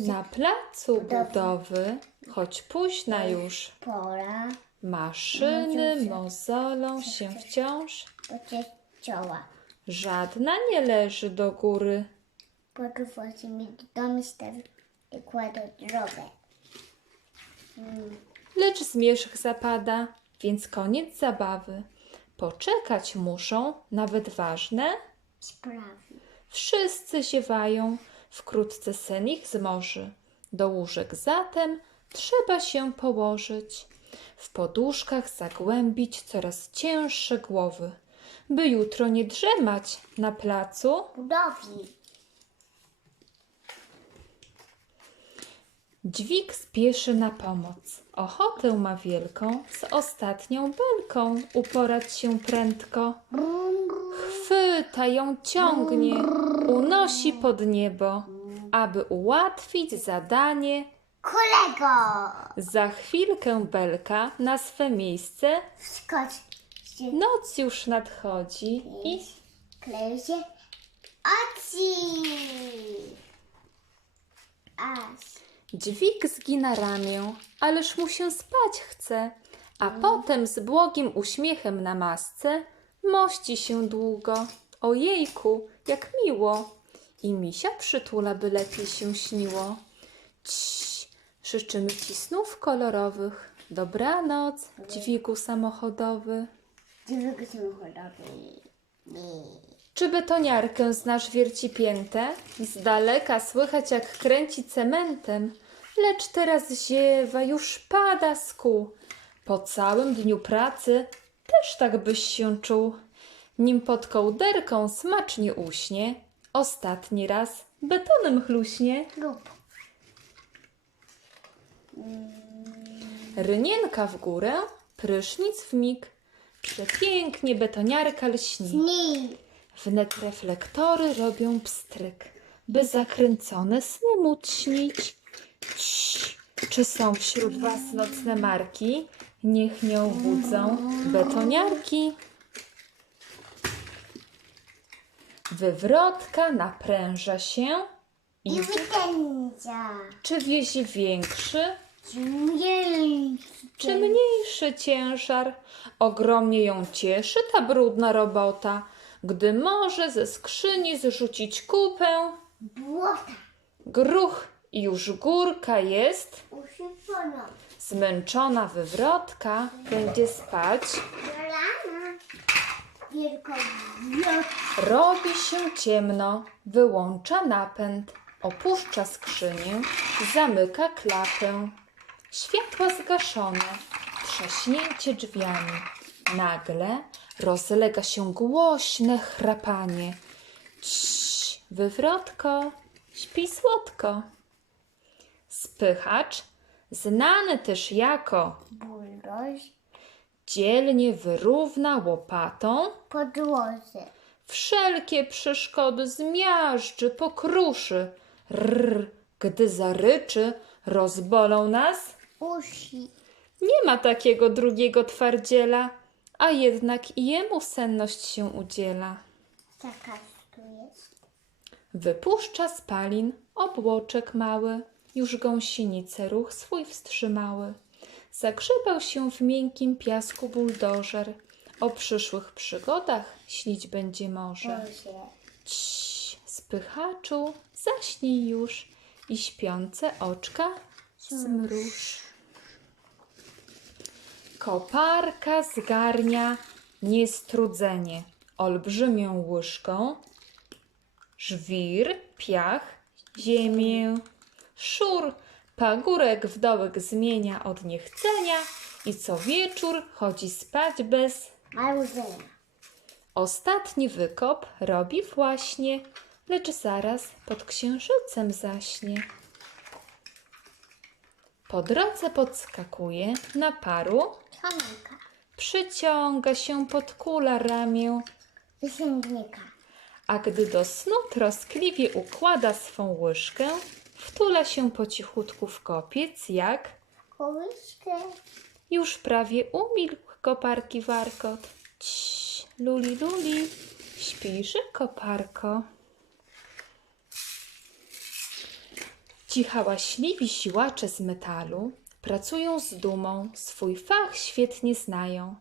Na placu budowy, choć późna już, pora, maszyny mozolą się wciąż. Żadna nie leży do góry. Mi do domu i kładę drogę. Lecz zmierzch zapada, więc koniec zabawy. Poczekać muszą nawet ważne. Sprawi. Wszyscy ziewają, wkrótce sen ich zmoży. Do łóżek zatem trzeba się położyć. W poduszkach zagłębić coraz cięższe głowy, by jutro nie drzemać na placu. Budowi. Dźwig spieszy na pomoc. Ochotę ma wielką, z ostatnią belką uporać się prędko. Chwyta ją ciągnie, unosi pod niebo, aby ułatwić zadanie. Kolego! Za chwilkę belka na swe miejsce. Skocz się. Noc już nadchodzi i Kleją się. Aż. dźwig zgina ramię, ależ mu się spać chce, a potem z błogim uśmiechem na masce mości się długo. Ojejku, jak miło! I misia przytula, by lepiej się śniło. Cii, życzymy ci snów kolorowych. Dobranoc, dźwigu samochodowy. Dziwego samochodowy. Czy betoniarkę znasz wierci piętę? Z daleka słychać jak kręci cementem, lecz teraz ziewa, już pada z kół. Po całym dniu pracy też tak byś się czuł. Nim pod kołderką smacznie uśnie, ostatni raz betonem chluśnie. Lub. Rynienka w górę, prysznic w mig. Przepięknie betoniarka lśni. Wnet reflektory robią pstryk, by zakręcone sny móc śnić. Cii, czy są wśród was nocne marki? Niech nią budzą betoniarki. Wywrotka napręża się i I czy wiezie większy, Dzień. czy mniejszy ciężar? Ogromnie ją cieszy ta brudna robota, gdy może ze skrzyni zrzucić kupę. Błota. Gruch i już górka jest, Usypana. zmęczona wywrotka będzie spać. Rana. Robi się ciemno, wyłącza napęd, opuszcza skrzynię, zamyka klapę. Światła zgaszone, trzaśnięcie drzwiami. Nagle rozlega się głośne chrapanie. Cii, wywrotko, śpi słodko. Spychacz, znany też jako Buldoż. Dzielnie wyrówna łopatą Podłodze. Wszelkie przeszkody zmiażdży, pokruszy. Rrr, gdy zaryczy, rozbolą nas. Usi. Nie ma takiego drugiego twardziela, a jednak i jemu senność się udziela. Taka tu jest. Wypuszcza spalin obłoczek mały, już gąsienice ruch swój wstrzymały. Zagrzebał się w miękkim piasku buldożer. O przyszłych przygodach śnić będzie może. Cii, spychaczu, zaśnij już i śpiące oczka zmruż. Koparka zgarnia niestrudzenie olbrzymią łyżką, żwir, piach, ziemię, szur, pagórek w dołek zmienia od niechcenia i co wieczór chodzi spać bez Marudzenia. Ostatni wykop robi właśnie, lecz zaraz pod księżycem zaśnie. Po drodze podskakuje na paru, Czanka. przyciąga się pod kula ramię, Wysięgnika. a gdy do snu troskliwie układa swą łyżkę, wtula się po cichutku w kopiec, jak Kołyskę. już prawie umilkł koparki warkot. Cii, luli, luli, śpisz, koparko. Ci hałaśliwi siłacze z metalu pracują z dumą, swój fach świetnie znają.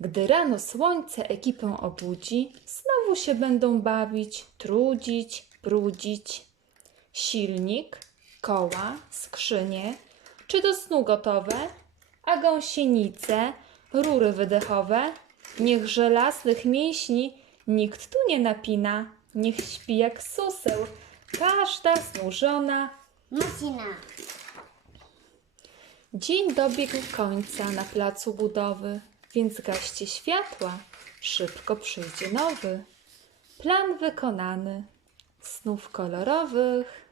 Gdy rano słońce ekipę obudzi, znowu się będą bawić, trudzić, brudzić. Silnik, koła, skrzynie, czy do snu gotowe, a gąsienice, rury wydechowe, niech żelaznych mięśni nikt tu nie napina, niech śpi jak suseł, każda znużona. Maszyna. Dzień dobiegł końca na placu budowy, więc gaście światła, szybko przyjdzie nowy. Plan wykonany, snów kolorowych